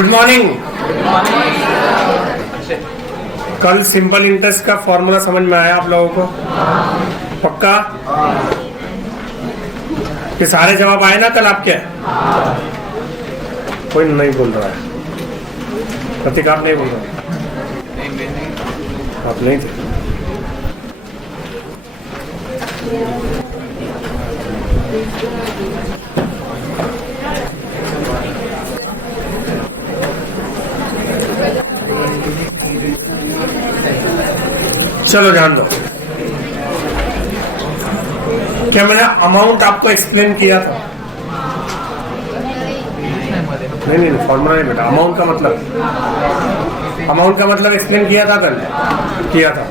Good morning. कल simple interest का formula समझ में आया आप लोगों को? पक्का? ये सारे जवाब आए ना कल आपके? कोई नहीं बोल रहा है। प्रतीक आप नहीं बोल रहे? आप नहीं थे। चलो ध्यान दो। क्या मैंने अमाउंट आपको एक्सप्लेन किया था? नहीं, फॉर्मूला नहीं बेटा। अमाउंट का मतलब एक्सप्लेन किया था कल? किया था।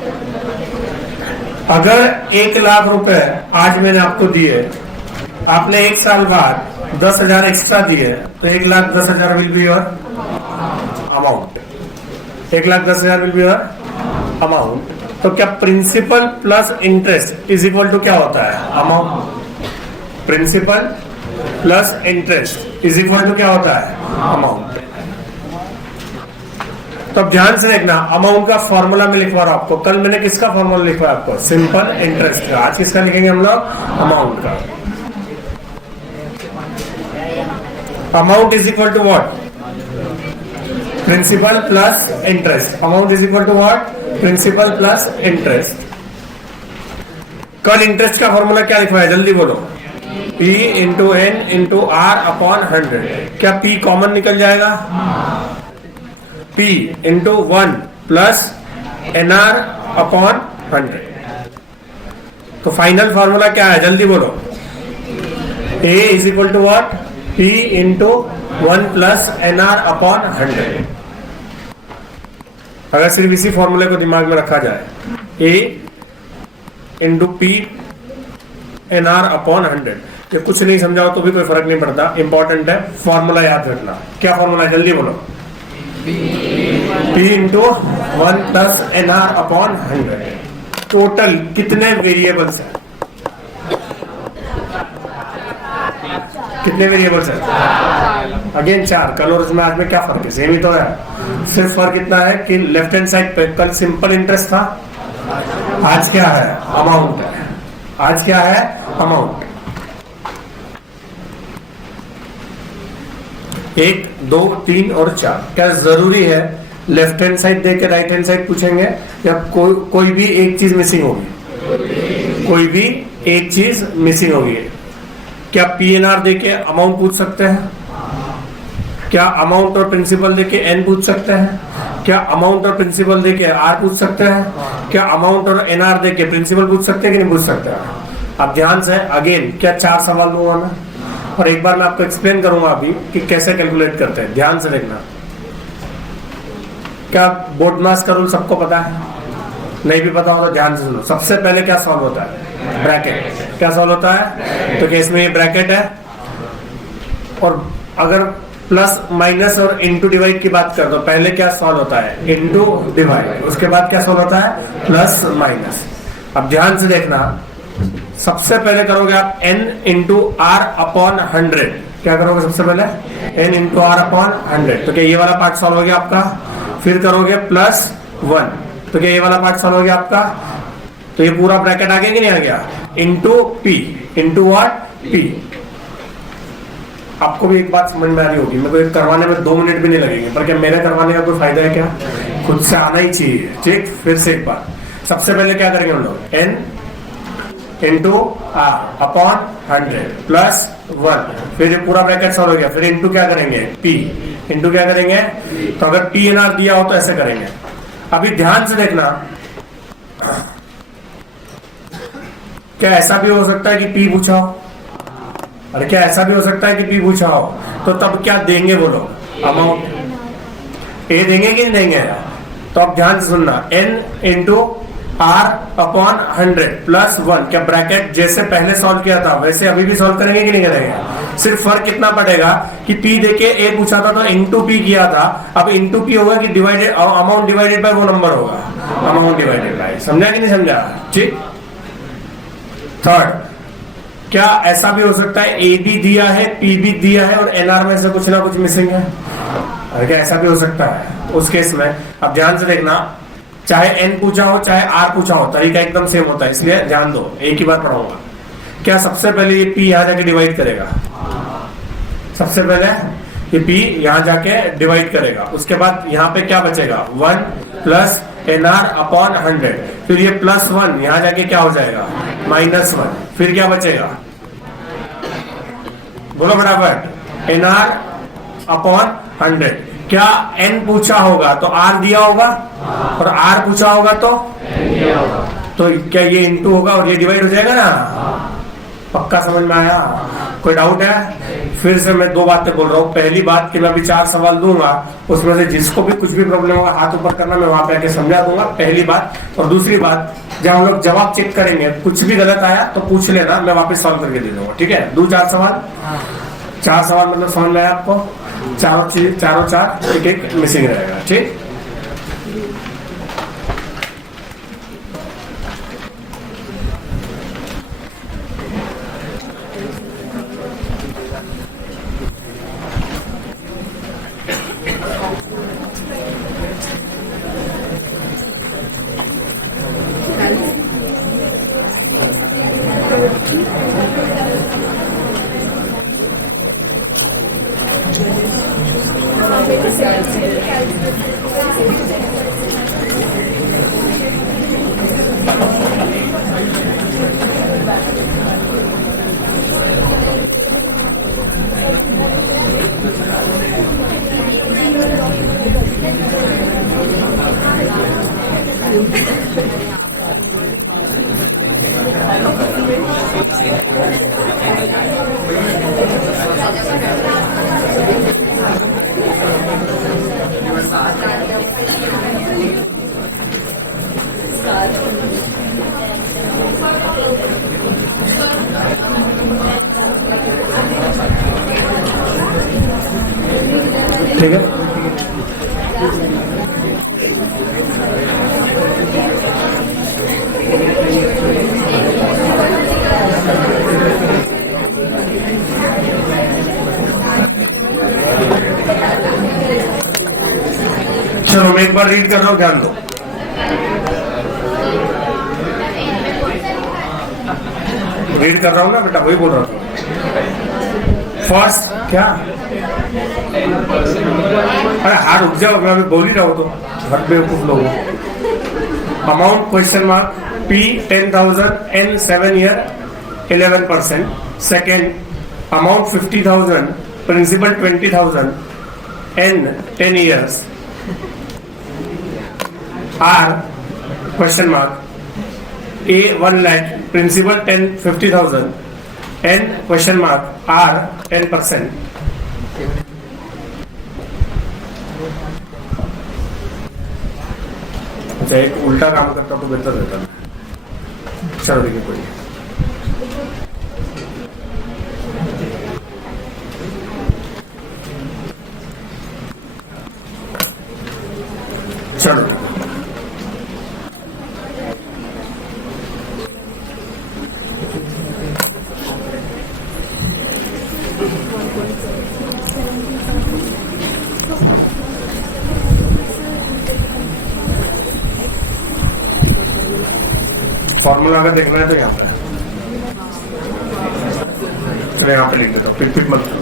अगर 1,00,000 रुपए आज मैंने आपको दिए, आपने 1 साल बाद 10,000 एक्स्ट्रा दिए, तो 1,10,000 will be your amount. 1,10,000 will be your amount. तो क्या principal plus interest is equal to क्या होता है? Amount. Principal plus interest is equal to क्या होता है? अमाउंट। तो अब ध्यान से देखना, अमाउंट का फॉर्मूला में लिखवा रहा हूं आपको। कल मैंने किसका फॉर्मूला लिखवाया आपको? सिंपल इंटरेस्ट का। आज किसका लिखेंगे हम लोग? अमाउंट का। Amount is equal to what? Principal plus interest. Amount is equal to what? Principal plus interest. कल इंटरेस्ट का फॉर्मूला क्या लिखवाया? जल्दी बोलो। P into N into R upon 100। क्या P कॉमन निकल जाएगा? P into 1 plus NR upon 100। तो फाइनल फॉर्मूला क्या है? जल्दी बोलो। A is equal to what? P into 1 plus NR upon 100। अगर सिर्फ इसी फॉर्मूले को दिमाग में रखा जाए, A into P NR upon 100। ये कुछ नहीं समझाओ तो भी कोई फर्क नहीं पड़ता, इंपॉर्टेंट है फॉर्मूला याद रखना। क्या फॉर्मूला है? जल्दी बोलो। P into 1 plus NR upon 100। Total कितने वेरिएबल्स हैं? कितने वेरिएबल्स हैं? अगेन 4। कल और इसमें आज में क्या फर्क है? सेम ही तो है। सिर्फ फर्क इतना है कि लेफ्ट हैंड साइड पे कल सिंपल इंटरेस्ट था, आज क्या है? अमाउंट है। आज क्या है? अमाउंट। 1, 2, 3 और 4। क्या जरूरी है लेफ्ट हैंड साइड दे के राइट हैंड साइड पूछेंगे, या कोई भी एक चीज मिसिंग होगी? कोई भी एक चीज मिसिंग होगी। क्या PNR दे के अमाउंट पूछ सकते हैं? क्या अमाउंट और प्रिंसिपल दे के N पूछ सकते हैं? क्या अमाउंट और प्रिंसिपल दे के R पूछ सकते हैं? क्या अमाउंट और NR दे के प्रिंसिपल पूछ सकते हैं कि नहीं पूछ सकते? अब ध्यान से, अगेन क्या 4 सवाल दूंगा मैं, और एक बार मैं आपको एक्सप्लेन करूंगा अभी कि कैसे कैलकुलेट करते हैं। ध्यान से देखना। क्या बोडमास का रूल सबको पता है? नहीं भी पता हो तो ध्यान से सुनो। सबसे पहले क्या सॉल्व होता है? ब्रैकेट। क्या सॉल्व होता है? तो केस में ये ब्रैकेट है, और अगर प्लस माइनस और इंटू डिवाइड की बात कर दो, पहले क्या सॉल्व होता है? Into divide. उसके बाद क्या सॉल्व होता है? Plus minus. अब ध्यान से देखना, सबसे पहले करोगे आप n इंटू आर अपॉन 100। क्या करोगे सबसे पहले? n into R upon 100। तो क्या ये वाला पार्ट सॉल्व हो गया आपका? फिर करोगे प्लस 1। तो क्या ये वाला पार्ट सॉल्व हो गया आपका? तो ये पूरा ब्रैकेट आ गया कि नहीं आ गया? Into P into what? P। आपको भी एक बात समझ में आ रही होगी, मेरे को करवाने में 2 मिनट भी नहीं लगेंगे, पर क्या मेरे करवाने का कोई फायदा है क्या? खुद से आना ही चाहिए। ठीक, फिर से एक बार। सबसे पहले क्या करेंगे हम लोग? n into R upon 100 plus 1। फिर ये पूरा ब्रैकेट सॉल्व हो गया। फिर इंटू क्या करेंगे? P इंटू क्या करेंगे? तो अगर PNR दिया हो तो ऐसे करेंगे। अभी ध्यान से देखना, क्या ऐसा भी हो सकता है कि P पूछा हो? अरे क्या ऐसा भी हो सकता है कि P पूछा हो? तो तब क्या देंगे बोलो? अमाउंट। A देंगे कि नहीं देंगे? तो अब ध्यान से सुनना, n into R upon 100 plus 1। क्या ब्रैकेट जैसे पहले सॉल्व किया था वैसे अभी भी सॉल्व करेंगे कि नहीं करेंगे? सिर्फ फर्क कितना पड़ेगा कि P देके A पूछा था तो इंटू P किया था, अब इंटू P होगा कि डिवाइडेड अमाउंट डिवाइडेड बाय वो नंबर होगा, अमाउंट डिवाइडेड बाय। समझा कि नहीं समझा? ठीक। थर्ड, क्या ऐसा भी हो सकता है ए भी दिया है, पी भी दिया है और एनआर में से कुछ ना कुछ मिसिंग है? और क्या ऐसा भी हो सकता है उस केस में। अब ध्यान से देखना, चाहे n पूछा हो चाहे r पूछा हो, तरीका एकदम सेम होता है, इसलिए ध्यान दो, एक ही बार पढ़ाऊंगा। क्या सबसे पहले ये p यहाँ जाके डिवाइड करेगा? सबसे पहले ये p यहाँ जाके डिवाइड करेगा, उसके बाद यहाँ पे क्या बचेगा? 1 प्लस nr अपॉन 100, फिर ये प्लस 1 यहाँ जाके क्या हो जाएगा? -1, फिर क्या बचेगा? बोलो फटाफट। nr upon 100। क्या n पूछा होगा तो r दिया होगा, और r पूछा होगा तो क्या ये इंटू होगा और ये डिवाइड हो जाएगा ना? पक्का समझ में आया? कोई डाउट है? फिर से मैं दो बातें बोल रहा हूँ। पहली बात कि मैं अभी 4 सवाल दूंगा, उसमें से जिसको भी कुछ भी प्रॉब्लम होगा हाथ ऊपर करना, मैं वहां पे आके समझा दूंगा, पहली बात। और दूसरी बात, जब हम लोग जवाब चेक करेंगे कुछ भी गलत आया तो पूछ लेना, मैं वापस सॉल्व करके दे दूंगा, ठीक है? 4 सवाल, 4 सवाल मतलब समझ में आया आपको? चारों 4 एक मिसिंग रहेगा, ठीक? ठीक है? चलो मैं एक बार रीड कर रहा हूं, ध्यान दो। रीड कर रहा हूं ना बेटा, वही बोल रहा हूं। फर्स्ट क्या? अरे हाथ उठ जाओ, मैं अभी बोल ही रहा हूं तो घर बेवकूफ लोग। Amount question mark P 10,000 N 7 year 11%। Second amount 50,000, principal 20,000, N 10 years। R question mark A 1 lakh, principal 50,000, N question mark R 10%। अच्छा, एक उल्टा काम करता तो बेहतर रहता। चलो देखिए, कोई चलो फॉर्मूला अगर देखना है तो यहाँ पे, चलो यहाँ पे लिख देता हूँ, पिट मत करो।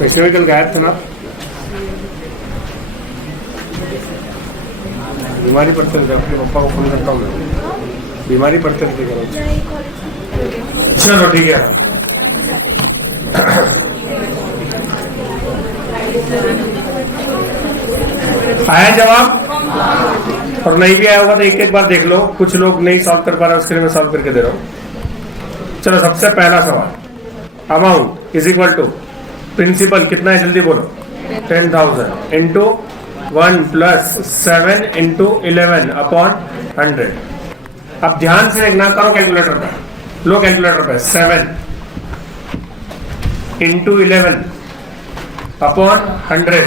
वैसे भी कल गायब थे ना, बीमारी पड़ते रहते। अपने पापा को फोन करता हूँ मैं, बीमारी पड़ते रहते करो। चलो ठीक है, आया जवाब? और नहीं भी आया होगा तो एक एक बार देख लो। कुछ लोग नहीं सॉल्व कर पा रहे, उसके लिए मैं सॉल्व करके दे रहा हूं। चलो सबसे पहला सवाल, amount is equal to principal कितना है जल्दी बोलो? 10,000 इंटू 1 प्लस 7 इंटू 11 अपॉन 100। अब ध्यान से देखना, करो कैलकुलेटर पे, लो कैलकुलेटर पे। 7 इंटू 11 अपॉन 100,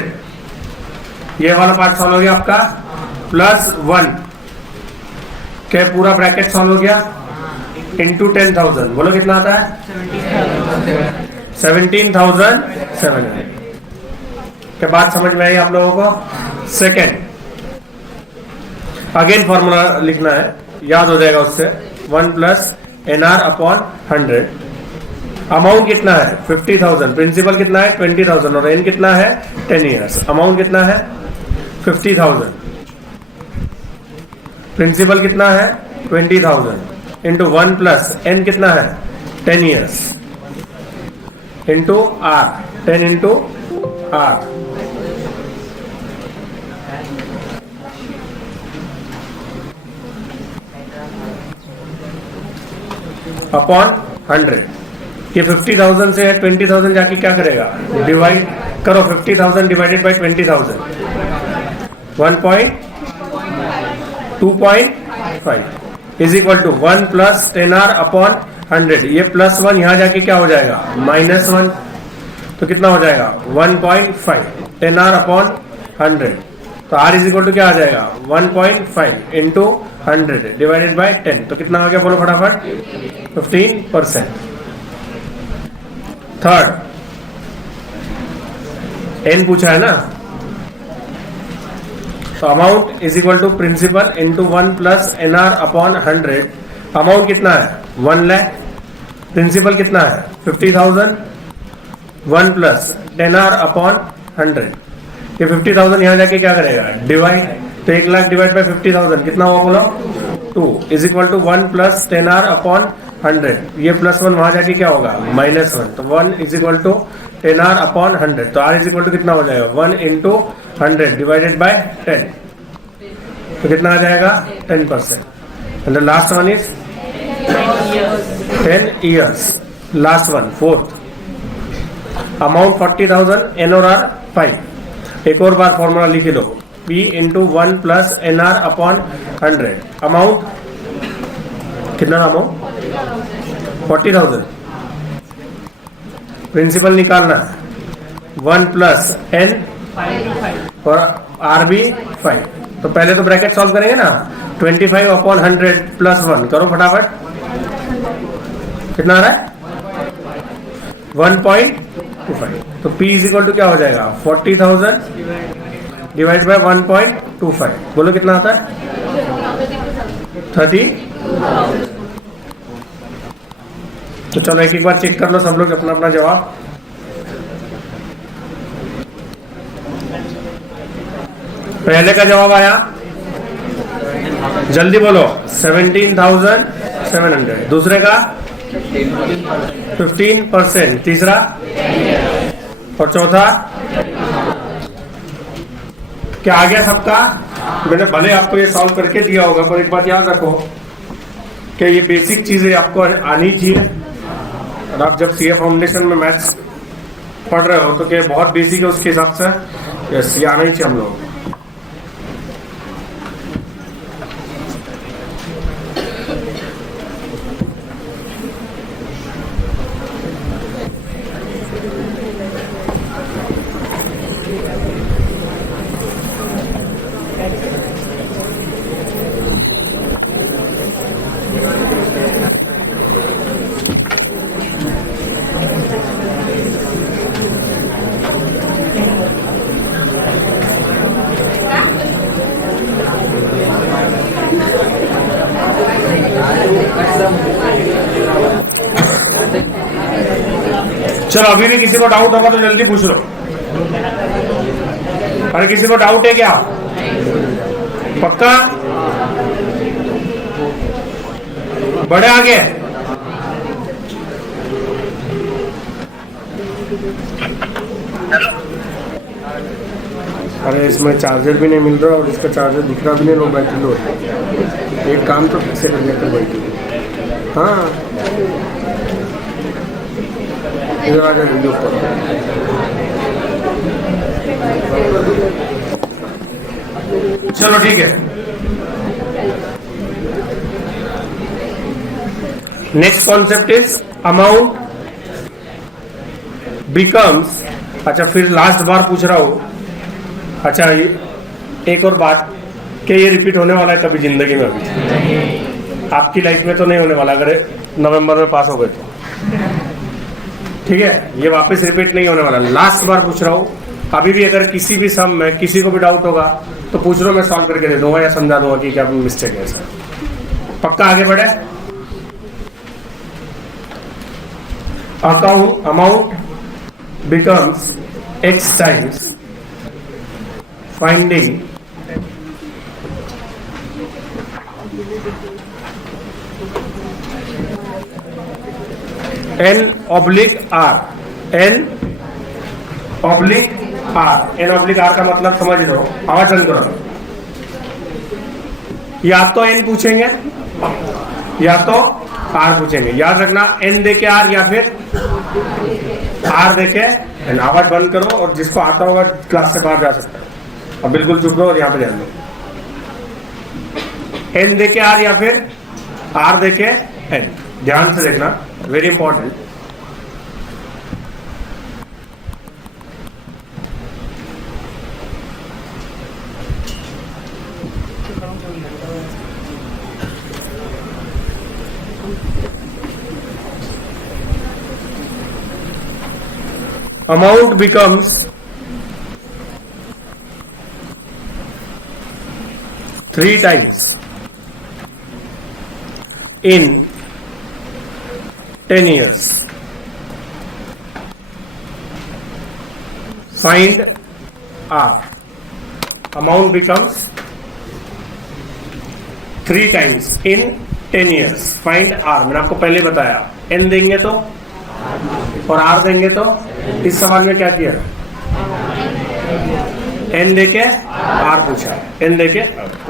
ये वाला पार्ट सॉल्व हो गया आपका। प्लस 1 क्या पूरा ब्रैकेट सॉल्व हो गया? इंटू 10,000 बोलो कितना आता है? 17,700। क्या बात समझ में आई आप लोगों को? सेकेंड, अगेन फॉर्मूला लिखना है, याद हो जाएगा उससे। 1 प्लस NR अपॉन 100। अमाउंट कितना है? 50,000। प्रिंसिपल कितना है? 20,000। और एन कितना है? 10 ईयर्स। अमाउंट कितना है? 50,000। प्रिंसिपल कितना है? 20,000 इंटू 1 प्लस एन कितना है? 10 years into R, 10 into R upon 100। ये 50,000 से 20,000 जाके क्या करेगा? डिवाइड करो। 50,000 divided by 20,000 2.5 is equal to 1 plus 10R upon 100। ये प्लस 1 यहां जाके क्या हो जाएगा? -1। तो कितना हो जाएगा? 1.5 10R अपॉन 100। तो R इज इक्वल टू क्या आ जाएगा? 1.5 इंटू 100 डिवाइडेड बाई 10। तो कितना हो गया? बोलो फटाफट। 15%। थर्ड, एन पूछा है ना, तो amount is equal to principal into 1 plus NR upon 100। Amount कितना है? 1 लाख। प्रिंसिपल कितना है? 50,000। 1 प्लस 10R अपॉन 100। ये 50,000 यहां जाके क्या करेगा? डिवाइड। तो 1 लाख डिवाइड बाई 50,000 कितना हुआ बोलो? 2 is equal to 1 plus 10R upon 100। ये प्लस 1 वहां जाके क्या होगा? -1। तो 1 is equal to 10R upon 100। तो R इज इक्वल टू कितना हो जाएगा? 1 इंटू 100 डिवाइडेड बाय 10। तो कितना आ जाएगा? 10%। And the last one is 10 years. Last one, fourth, amount 40,000, N और R 5। एक और बार फॉर्मूला लिख लो। P into 1 plus NR upon 100। Amount कितना? अमाउंट 40,000। प्रिंसिपल निकालना है 1 प्लस N और R भी 5। तो पहले तो ब्रैकेट सॉल्व करेंगे ना। 25 अपॉन 100 प्लस 1 करो फटाफट। कितना आ रहा है? 1.25। तो P इज इक्वल टू क्या हो जाएगा? 40,000 डिवाइड बाय 1.25। बोलो कितना आता है? 30। तो चलो एक बार चेक कर लो सब लोग अपना अपना जवाब। पहले का जवाब आया, जल्दी बोलो, 17,700। दूसरे का 15%। तीसरा और चौथा क्या आ गया सबका? मैंने भले आपको ये सॉल्व करके दिया होगा, पर एक बात याद रखो कि ये बेसिक चीजें आपको आनी चाहिए। और आप जब सीए फाउंडेशन में मैथ्स पढ़ रहे हो तो क्या बहुत बेसिक है, उसके हिसाब से यस ये आना ही चाहिए हम लोग। चलो अभी भी किसी को डाउट होगा तो जल्दी पूछ लो। अरे किसी को डाउट है क्या? पक्का? बड़े आगे? अरे इसमें चार्जर भी नहीं मिल रहा और इसका चार्जर दिख रहा भी नहीं। लो बैटरी लो, एक काम तो ठीक से कर लिया कर बैटरी। हाँ इधर आ जाए वीडियो पर। चलो ठीक है, next concept is amount becomes. अच्छा फिर लास्ट बार पूछ रहा हूं। अच्छा एक और बात, कि ये रिपीट होने वाला है कभी जिंदगी में? अभी आपकी लाइफ में तो नहीं होने वाला, अगर नवंबर में पास हो गए तो। ठीक है, ये वापस रिपीट नहीं होने वाला। लास्ट बार पूछ रहा हूँ, अभी भी अगर किसी भी सम में किसी को भी डाउट होगा तो पूछ लो, मैं सॉल्व करके दे दूंगा या समझा दूंगा कि क्या मिस्टेक है सर। पक्का आगे बढ़े। Amount becomes x times finding n oblique r, n oblique r, n oblique r का मतलब समझ लो, आवाज बंद करो। या तो n पूछेंगे या तो r पूछेंगे, याद रखना n देके r या फिर r देके n। आवाज बंद करो और जिसको आता होगा क्लास से बाहर जा सकता है। अब बिल्कुल चुप रहो और यहाँ पे ध्यान दो। n देके r या फिर r देके n, ध्यान से देखना, very important. Amount becomes three times in 10 years. Find R. Amount becomes three times in 10 years. Find R. मैंने आपको पहले बताया, n देंगे तो और r देंगे तो। इस सवाल में क्या किया, n देके r पूछा, n देके।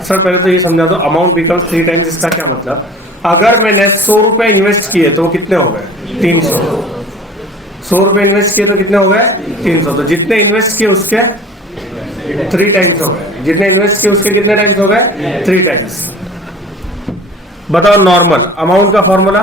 सर पहले तो ये समझा दो, अमाउंट बिकम्स थ्री टाइम्स, इसका क्या मतलब? अगर मैंने 100 रुपए इन्वेस्ट किए तो कितने हो गए? 300। 100 रुपए इन्वेस्ट किए तो कितने हो गए? 300। तो जितने इन्वेस्ट किए उसके 3 टाइम्स हो गए। जितने इन्वेस्ट किए उसके कितने टाइम्स हो गए? 3 टाइम्स। बताओ नॉर्मल अमाउंट का फॉर्मूला